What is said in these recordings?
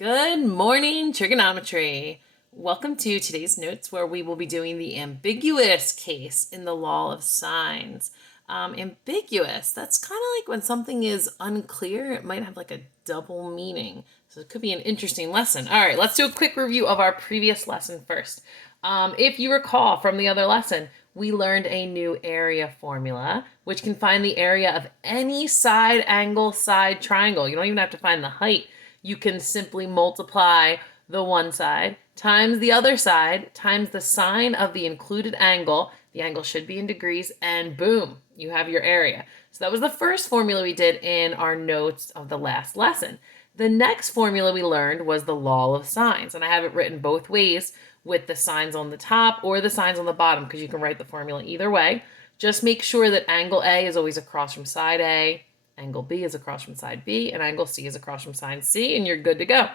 Good morning, trigonometry. Welcome to today's notes where we will be doing the ambiguous case in the law of sines. Ambiguous, that's kind of like when something is unclear, it might have like a double meaning. So it could be an interesting lesson. All right, let's do a quick review of our previous lesson first. If you recall from the other lesson, we learned a new area formula, which can find the area of any side angle, side triangle. You don't even have to find the height. You can simply multiply the one side times the other side times the sine of the included angle. The angle should be in degrees, and boom, you have your area. So that was the first formula we did in our notes of the last lesson. The next formula we learned was the law of sines, and I have it written both ways with the signs on the top or the signs on the bottom because you can write the formula either way. Just make sure that angle A is always across from side A, angle B is across from side B, and angle C is across from side C, and you're good to go.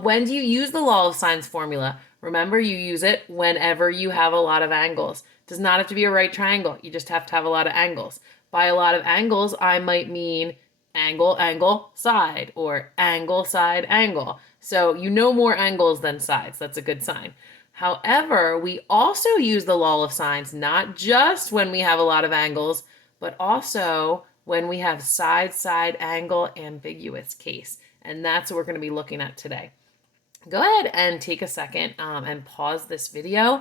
When do you use the law of sines formula? Remember, you use it whenever you have a lot of angles. It does not have to be a right triangle. You just have to have a lot of angles. By a lot of angles, I might mean angle, angle, side, or angle, side, angle. So you know more angles than sides. That's a good sign. However, we also use the law of sines not just when we have a lot of angles, but also when we have side angle ambiguous case. And that's what we're going to be looking at today. Go ahead and take a second and pause this video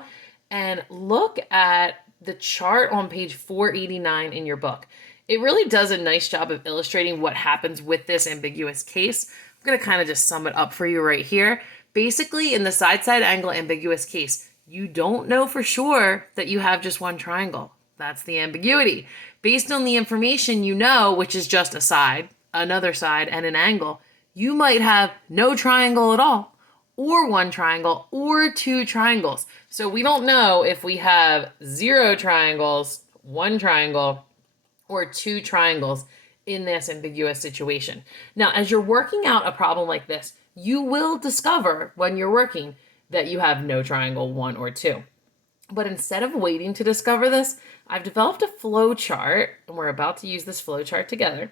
and look at the chart on page 489 in your book. It really does a nice job of illustrating what happens with this ambiguous case. I'm going to kind of just sum it up for you right here. Basically, in the side angle ambiguous case, you don't know for sure that you have just one triangle. That's the ambiguity. Based on the information you know, which is just a side, another side, and an angle, you might have no triangle at all, or one triangle, or two triangles. So we don't know if we have 0 triangles, one triangle, or two triangles in this ambiguous situation. Now, as you're working out a problem like this, you will discover when you're working that you have no triangle, one or two. But instead of waiting to discover this, I've developed a flow chart, and we're about to use this flow chart together,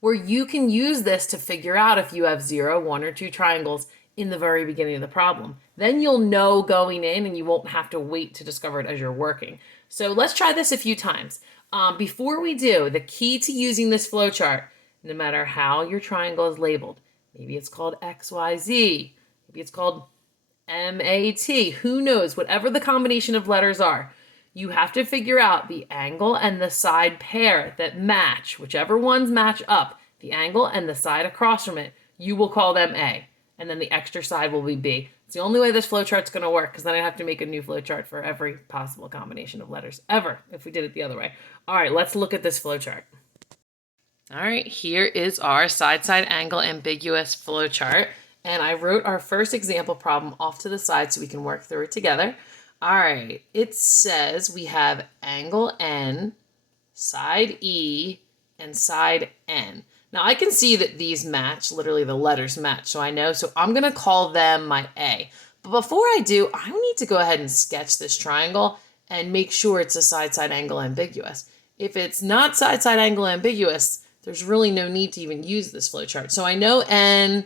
where you can use this to figure out if you have 0, 1, or 2 triangles in the very beginning of the problem. Then you'll know going in, and you won't have to wait to discover it as you're working. So let's try this a few times. Before we do, the key to using this flow chart, no matter how your triangle is labeled, maybe it's called XYZ, maybe it's called MAT, who knows, whatever the combination of letters are, you have to figure out the angle and the side pair that match, whichever ones match up, the angle and the side across from it, you will call them A, and then the extra side will be B. It's the only way this flowchart's going to work, because then I have to make a new flowchart for every possible combination of letters ever if we did it the other way. All right, let's look at this flowchart. All right, here is our side angle ambiguous flowchart. And I wrote our first example problem off to the side so we can work through it together. All right, it says we have angle N, side E, and side N. Now I can see that these match, literally the letters match, so I know. So I'm gonna call them my A. But before I do, I need to go ahead and sketch this triangle and make sure it's a side angle ambiguous. If it's not side angle ambiguous, there's really no need to even use this flowchart. So I know N,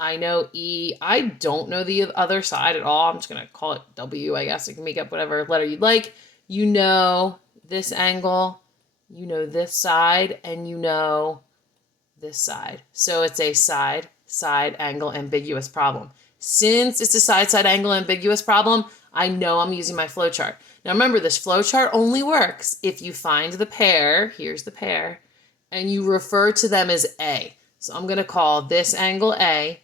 I know E. I don't know the other side at all. I'm just going to call it W, I guess. You can make up whatever letter you'd like. You know this angle, you know this side, and you know this side. So it's a side angle ambiguous problem. Since it's a side angle ambiguous problem, I know I'm using my flowchart. Now remember, this flowchart only works if you find the pair, here's the pair, and you refer to them as A. So I'm going to call this angle A,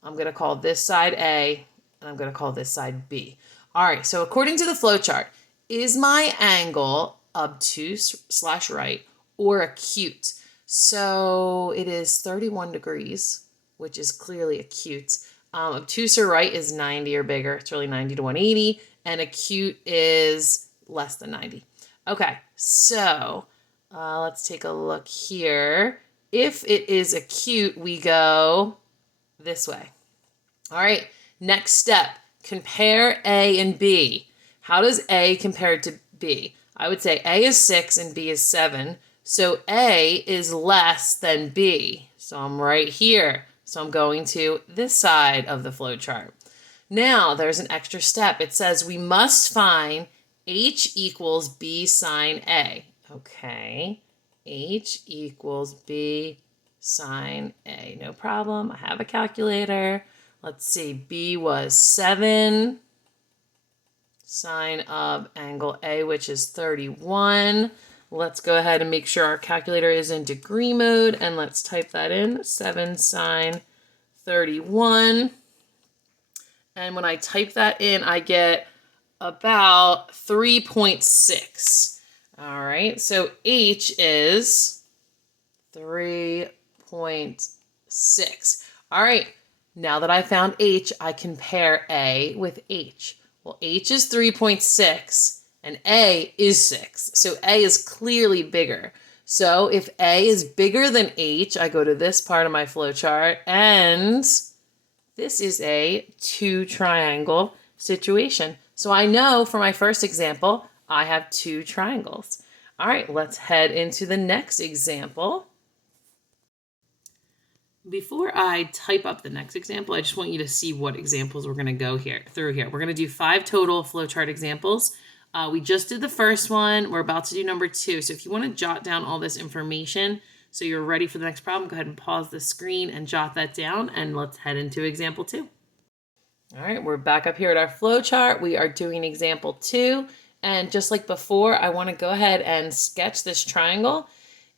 I'm going to call this side A, and I'm going to call this side B. All right, so according to the flowchart, is my angle obtuse / right or acute? So it is 31 degrees, which is clearly acute. Obtuse or right is 90 or bigger. It's really 90 to 180, and acute is less than 90. Okay, so let's take a look here. If it is acute, we go this way. All right, next step, compare A and B. How does A compare to B? I would say A is 6 and B is 7. So A is less than B. So I'm right here. So I'm going to this side of the flowchart. Now there's an extra step. It says we must find H equals B sine A. Okay, H equals B sine A. No problem. I have a calculator. Let's see. B was 7 sine of angle A, which is 31. Let's go ahead and make sure our calculator is in degree mode, and let's type that in. 7 sine 31. And when I type that in, I get about 3.6. All right, so H is 3.6. All right, now that I found H, I compare A with H. Well, H is 3.6 and A is 6. So A is clearly bigger. So if A is bigger than H, I go to this part of my flowchart, and this is a 2 triangle situation. So I know for my first example, I have 2 triangles. All right, let's head into the next example. Before I type up the next example, I just want you to see what examples we're going to go through here. We're going to do 5 total flowchart examples. We just did the first one. We're about to do number 2. So if you want to jot down all this information so you're ready for the next problem, go ahead and pause the screen and jot that down, and let's head into example 2. All right, we're back up here at our flowchart. We are doing example 2. And just like before, I want to go ahead and sketch this triangle.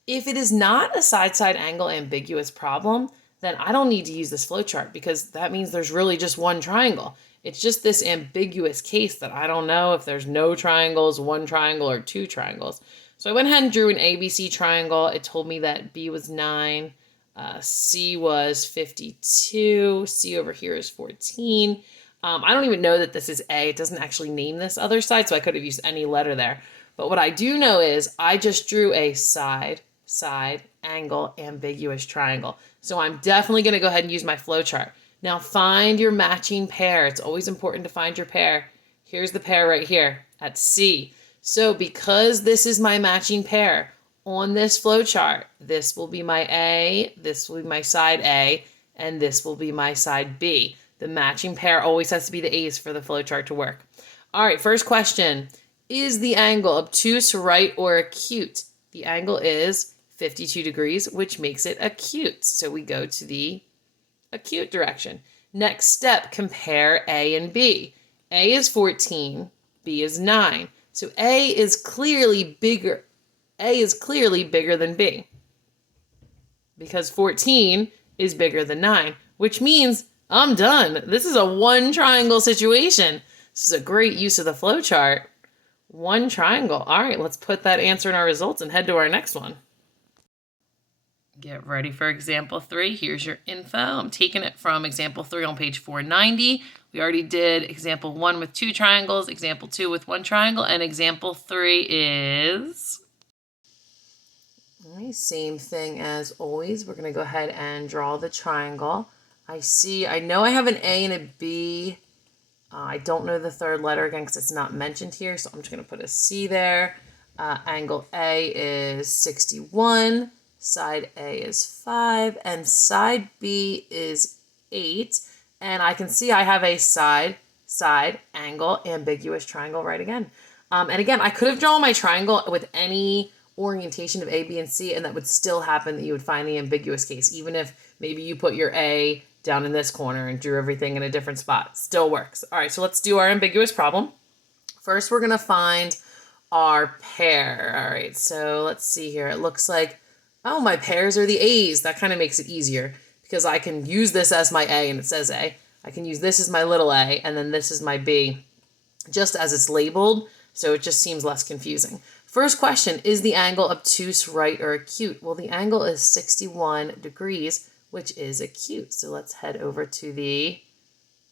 If it is not a side-side angle ambiguous problem, then I don't need to use this flowchart, because that means there's really just one triangle. It's just this ambiguous case that I don't know if there's no triangles, 1 triangle, or 2 triangles. So I went ahead and drew an ABC triangle. It told me that B was 9, C was 52, C over here is 14. I don't even know that this is A. It doesn't actually name this other side, so I could have used any letter there. But what I do know is I just drew a side, angle, ambiguous triangle. So I'm definitely going to go ahead and use my flowchart. Now find your matching pair. It's always important to find your pair. Here's the pair right here at C. So because this is my matching pair on this flowchart, this will be my A, this will be my side A, and this will be my side B. The matching pair always has to be the A's for the flowchart to work. All right, first question. Is the angle obtuse, right, or acute? The angle is 52 degrees, which makes it acute. So we go to the acute direction. Next step, compare A and B. A is 14, B is 9. So A is clearly bigger. A is clearly bigger than B, because 14 is bigger than 9, which means I'm done. This is a 1 triangle situation. This is a great use of the flowchart. 1 triangle. All right, let's put that answer in our results and head to our next one. Get ready for example 3. Here's your info. I'm taking it from example 3 on page 490. We already did example 1 with 2 triangles, example 2 with 1 triangle, and example 3 is... All right, same thing as always. We're going to go ahead and draw the triangle. I know I have an A and a B. I don't know the third letter again because it's not mentioned here, so I'm just going to put a C there. Angle A is 61. Side A is 5, and side B is 8. And I can see I have a side, angle, ambiguous triangle right again. And again, I could have drawn my triangle with any orientation of A, B, and C, and that would still happen that you would find the ambiguous case, even if maybe you put your A down in this corner and drew everything in a different spot. Still works. All right, so let's do our ambiguous problem. First, we're going to find our pair. All right, so let's see here. It looks like, oh, my pairs are the A's. That kind of makes it easier because I can use this as my A and it says A. I can use this as my little a, and then this is my B, just as it's labeled, so it just seems less confusing. First question, is the angle obtuse, right, or acute? Well, the angle is 61 degrees, which is acute. So let's head over to the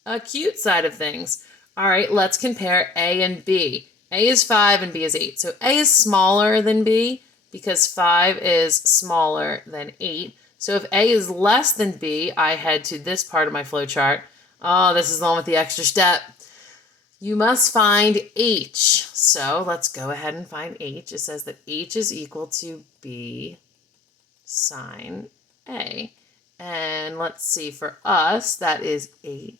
acute side of things. All right, let's compare A and B. A is 5 and B is 8. So A is smaller than B because 5 is smaller than 8. So if A is less than B, I head to this part of my flowchart. Oh, this is the one with the extra step. You must find H. So let's go ahead and find H. It says that H is equal to B sine A. And let's see, for us, that is 8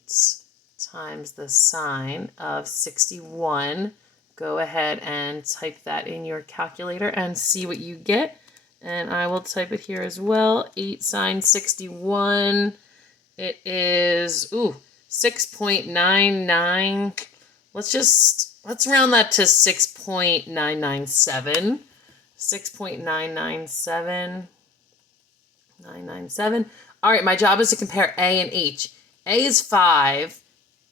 times the sine of 61. Go ahead and type that in your calculator and see what you get. And I will type it here as well. 8 sine 61. It is, 6.99. Let's round that to 6.997. 6.997. 997. All right, my job is to compare A and H. A is 5.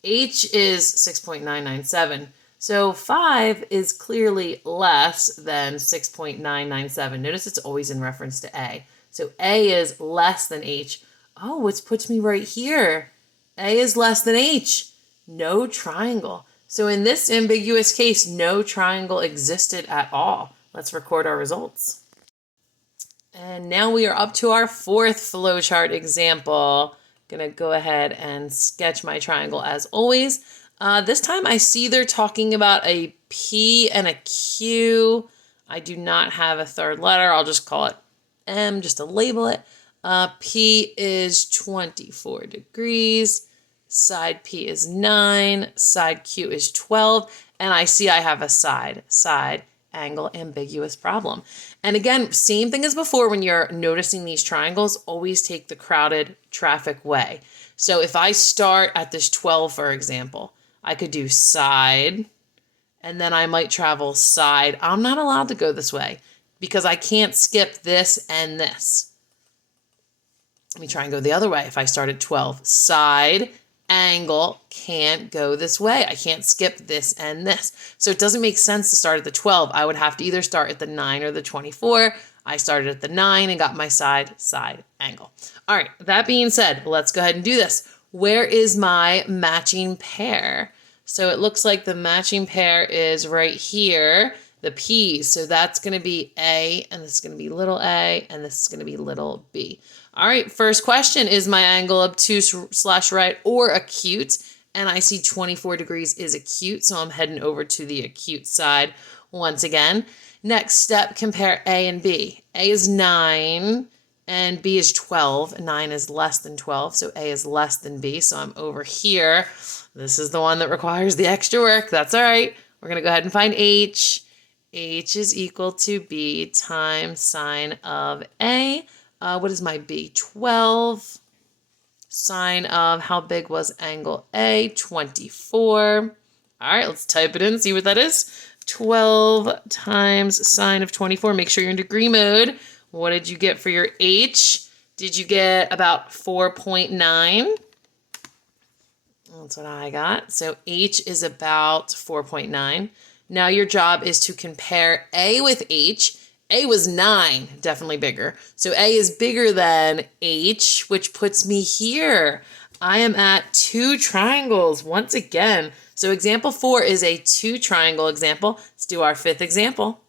H is 6.997. So 5 is clearly less than 6.997. Notice it's always in reference to A. So A is less than H. Oh, which puts me right here. A is less than H. No triangle. So in this ambiguous case, no triangle existed at all. Let's record our results. And now we are up to our fourth flowchart example. Gonna go ahead and sketch my triangle as always. This time I see they're talking about a P and a Q. I do not have a third letter. I'll just call it M just to label it. P is 24 degrees. Side P is 9. Side Q is 12. And I see I have a side angle ambiguous problem. And again, same thing as before when you're noticing these triangles, always take the crowded traffic way. So if I start at this 12, for example, I could do side, and then I might travel side. I'm not allowed to go this way because I can't skip this and this. Let me try and go the other way. If I start at 12, side, angle, can't go this way. I can't skip this and this. So it doesn't make sense to start at the 12. I would have to either start at the 9 or the 24. I started at the 9 and got my side angle. All right, that being said, let's go ahead and do this. Where is my matching pair? So it looks like the matching pair is right here, the P's. So that's going to be A, and this is going to be little a, and this is going to be little b. All right, first question, is my angle obtuse / right or acute? And I see 24 degrees is acute, so I'm heading over to the acute side once again. Next step, compare A and B. A is 9 and B is 12. 9 is less than 12, so A is less than B, so I'm over here. This is the one that requires the extra work. That's all right. We're going to go ahead and find H. H is equal to B times sine of A. What is my B? 12. Sine of, how big was angle A? 24. All right, let's type it in, see what that is. 12 times sine of 24. Make sure you're in degree mode. What did you get for your H? Did you get about 4.9? That's what I got. So H is about 4.9. Now your job is to compare A with H. A was 9, definitely bigger. So A is bigger than H, which puts me here. I am at 2 triangles once again. So example 4 is a 2 triangle example. Let's do our 5th example.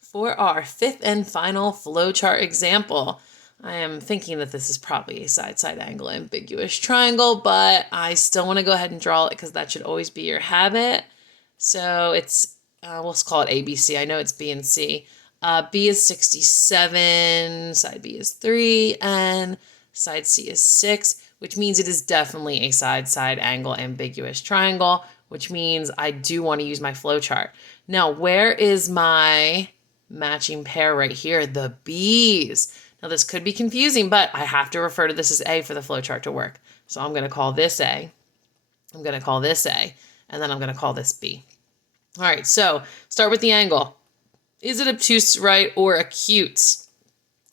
For our 5th and final flowchart example, I am thinking that this is probably a side angle ambiguous triangle, but I still want to go ahead and draw it because that should always be your habit. So it's, we'll call it ABC. I know it's B and C. B is 67, side B is 3, and side C is 6, which means it is definitely a side angle ambiguous triangle, which means I do want to use my flowchart. Now, where is my matching pair right here? The B's. Now, this could be confusing, but I have to refer to this as A for the flowchart to work. So I'm going to call this A. I'm going to call this A, and then I'm going to call this B. All right, so start with the angle. Is it obtuse right or acute?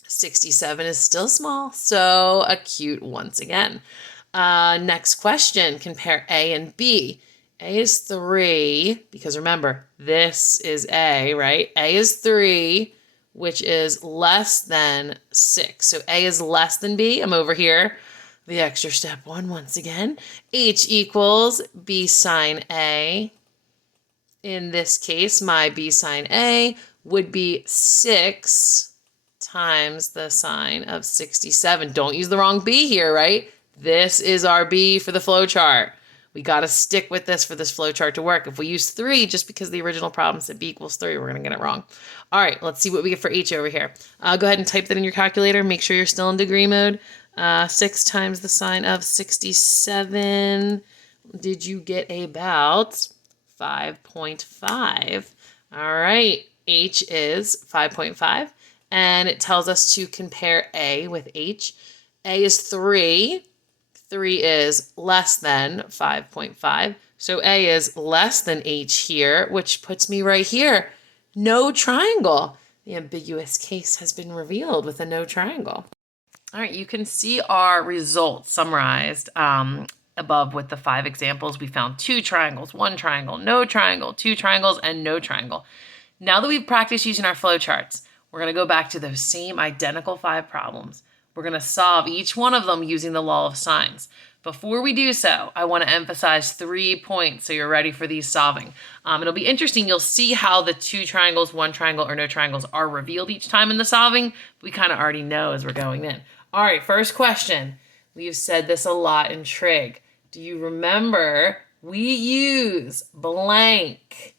67 is still small, so acute once again. Next question, compare A and B. A is 3, because remember, this is A, right? A is 3, which is less than 6. So A is less than B. I'm over here. The extra step 1 once again. H equals B sine A. In this case, my B sine A would be 6 times the sine of 67. Don't use the wrong B here, right? This is our B for the flowchart. We got to stick with this for this flowchart to work. If we use 3, just because the original problem said B equals 3, we're going to get it wrong. All right, let's see what we get for H over here. Go ahead and type that in your calculator. Make sure you're still in degree mode. 6 times the sine of 67. Did you get about 5.5? All right, H is 5.5, and it tells us to compare A with H. A is 3. 3 is less than 5.5. So A is less than H here, which puts me right here. No triangle. The ambiguous case has been revealed with a no triangle. All right, you can see our results summarized above with the 5 examples. We found 2 triangles, 1 triangle, no triangle, 2 triangles, and no triangle. Now that we've practiced using our flowcharts, we're going to go back to those same identical 5 problems. We're going to solve each one of them using the law of sines. Before we do so, I want to emphasize 3 points so you're ready for these solving. It'll be interesting. You'll see how the 2 triangles, 1 triangle, or no triangles are revealed each time in the solving. We kind of already know as we're going in. All right, first question. We've said this a lot in Trig. Do you remember we use blank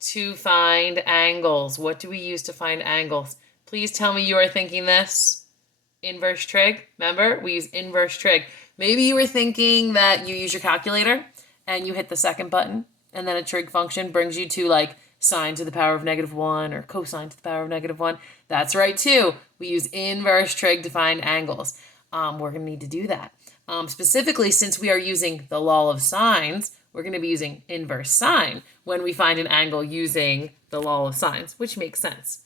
to find angles? What do we use to find angles? Please tell me you are thinking this. Inverse trig. Remember, we use inverse trig. Maybe you were thinking that you use your calculator and you hit the second button and then a trig function brings you to like sine to the power of -1 or cosine to the power of -1. That's right too. We use inverse trig to find angles. We're going to need to do that. Specifically, since we are using the law of sines, we're going to be using inverse sine when we find an angle using the law of sines, which makes sense.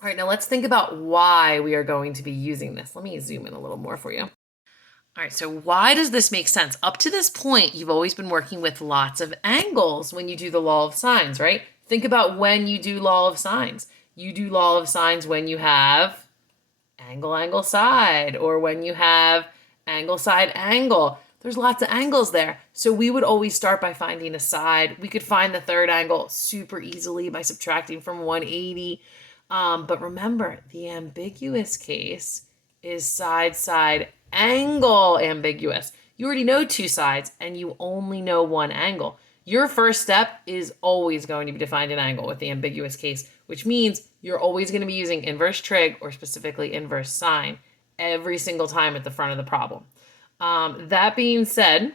All right, now let's think about why we are going to be using this. Let me zoom in a little more for you. All right, so why does this make sense? Up to this point, you've always been working with lots of angles when you do the law of sines, right? Think about when you do law of sines. You do law of sines when you have angle, angle, side, or when you have angle, side, angle. There's lots of angles there. So we would always start by finding a side. We could find the third angle super easily by subtracting from 180. But remember, the ambiguous case is side, side, angle ambiguous. You already know 2 sides and you only know 1 angle. Your first step is always going to be to find an angle with the ambiguous case, which means you're always going to be using inverse trig or specifically inverse sine every single time at the front of the problem. That being said,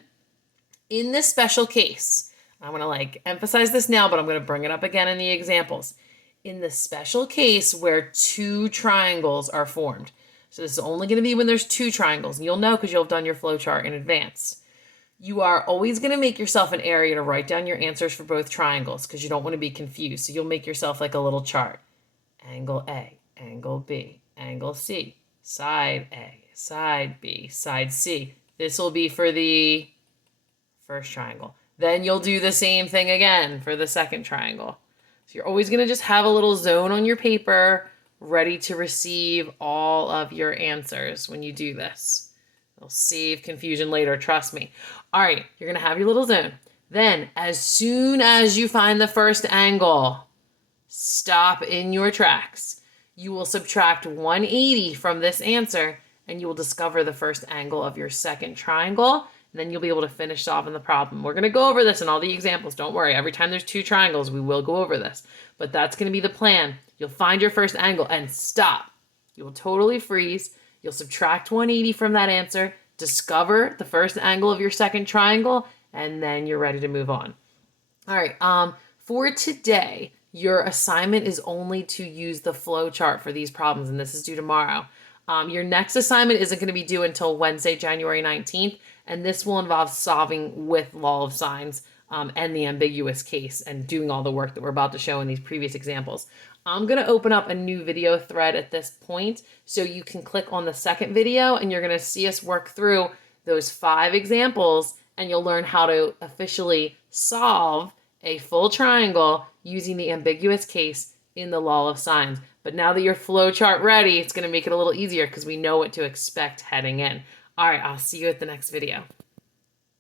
in this special case, I'm going to emphasize this now, but I'm going to bring it up again in the examples. In the special case where 2 triangles are formed, so this is only going to be when there's 2 triangles, and you'll know because you'll have done your flowchart in advance. You are always going to make yourself an area to write down your answers for both triangles because you don't want to be confused. So you'll make yourself like a little chart. Angle A, angle B, angle C, side A, side B, side C. This will be for the first triangle. Then you'll do the same thing again for the second triangle. So you're always going to just have a little zone on your paper ready to receive all of your answers when you do this. It'll save confusion later, trust me. All right, you're going to have your little zone. Then, as soon as you find the first angle, stop in your tracks. You will subtract 180 from this answer, and you will discover the first angle of your second triangle. And then you'll be able to finish solving the problem. We're going to go over this in all the examples. Don't worry. Every time there's 2 triangles, we will go over this. But that's going to be the plan. You'll find your first angle and stop. You will totally freeze. You'll subtract 180 from that answer, discover the first angle of your second triangle, and then you're ready to move on. All right. For today, your assignment is only to use the flow chart for these problems, and this is due tomorrow. Your next assignment isn't going to be due until Wednesday, January 19th, and this will involve solving with law of sines and the ambiguous case and doing all the work that we're about to show in these previous examples. I'm going to open up a new video thread at this point, so you can click on the second video and you're going to see us work through those 5 examples, and you'll learn how to officially solve a full triangle using the ambiguous case in the law of sines. But now that your flowchart ready, it's going to make it a little easier because we know what to expect heading in. All right, I'll see you at the next video.